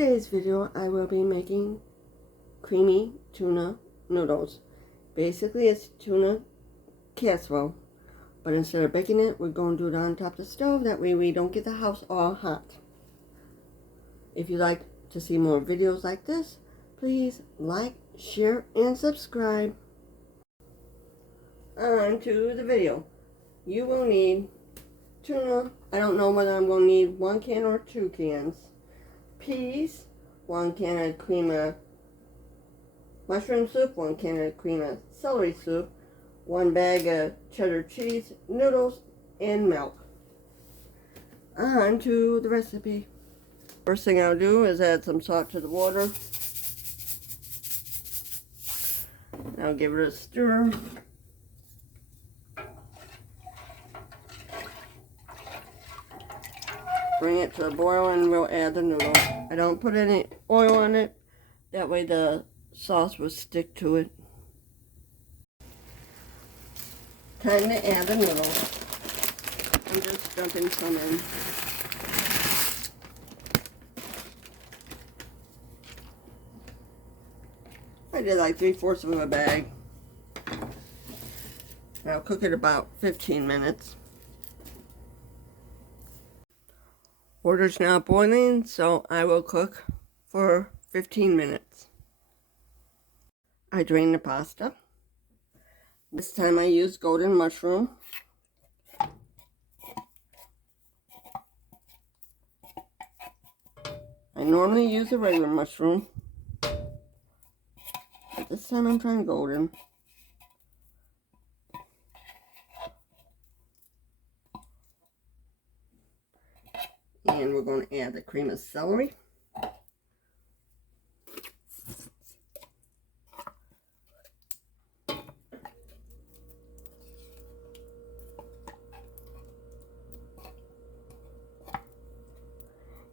In today's video, I will be making creamy tuna noodles. Basically, it's tuna casserole, but instead of baking it, we're going to do it on top of the stove. That way we don't get the house all hot. If you'd like to see more videos like this, please like, share, and subscribe. On to the video. You will need tuna. I don't know whether I'm going to need 1 can or 2 cans. Peas, 1 can of cream of mushroom soup, 1 can of cream of celery soup, 1 bag of cheddar cheese, noodles, and milk. On to the recipe. First thing I'll do is add some salt to the water. I'll give it a stir. Bring it to a boil and we'll add the noodle. I don't put any oil on it. That way the sauce will stick to it. Time to add the noodles. I'm just dumping some in. I did like 3/4 of a bag. I'll cook it about 15 minutes. Water's now boiling, so I will cook for 15 minutes. I drain the pasta. This time I use golden mushroom. I normally use a regular mushroom, but this time I'm trying golden. And we're going to add the cream of celery.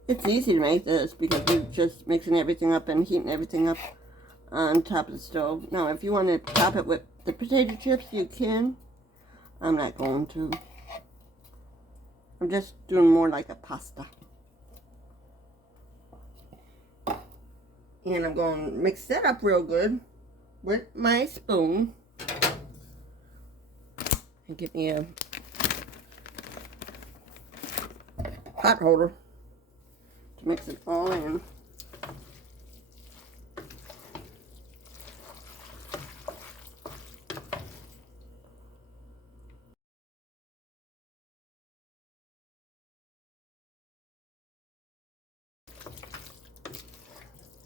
It's easy to make this because we're just mixing everything up and heating everything up on top of the stove. Now, if you want to top it with the potato chips, you can. I'm not going to. I'm just doing more like a pasta. And I'm going to mix that up real good with my spoon. And get me a pot holder to mix it all in.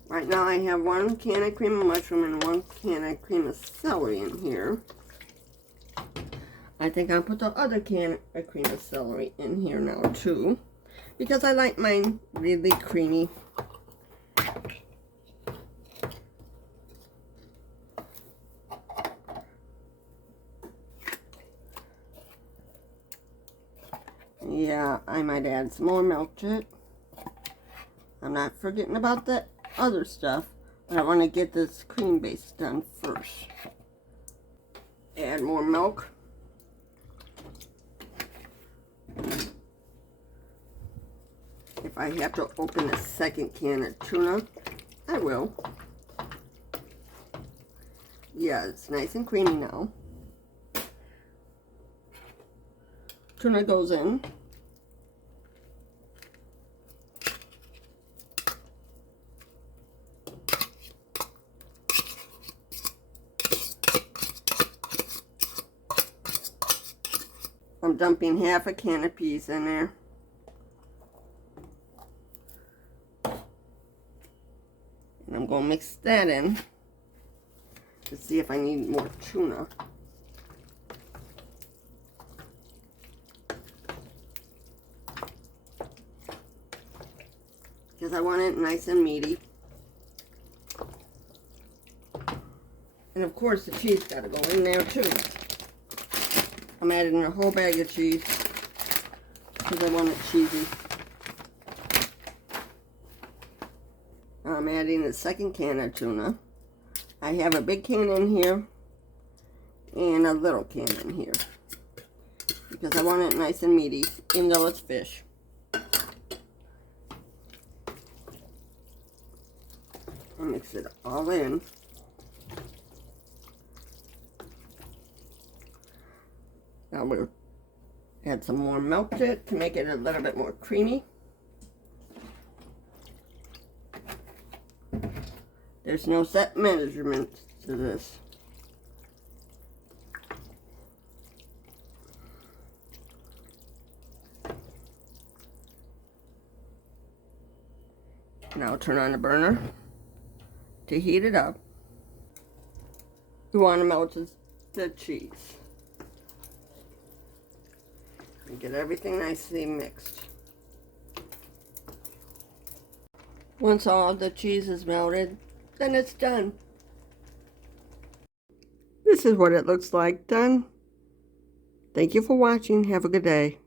Right now I have 1 can of cream of mushroom and 1 can of cream of celery in here. I think I'll put the other can of cream of celery in here now too, because I like mine really creamy. Yeah, I might add some more milk to it. I'm not forgetting about the other stuff, but I want to get this cream base done first. Add more milk. If I have to open a second can of tuna, I will. Yeah, it's nice and creamy now. Tuna goes in. I'm dumping half a can of peas in there. And I'm going to mix that in to see if I need more tuna. Because I want it nice and meaty. And of course the cheese got to go in there too. I'm adding a whole bag of cheese because I want it cheesy. I'm adding the second can of tuna. I have a big can in here and a little can in here because I want it nice and meaty, even though it's fish. I'll mix it all in. Now we'll add some more milk to it to make it a little bit more creamy. There's no set measurement to this. Now turn on the burner to heat it up. You want to melt the cheese. And get everything nicely mixed. Once all the cheese is melted, then it's done. This is what it looks like done. Thank you for watching. Have a good day.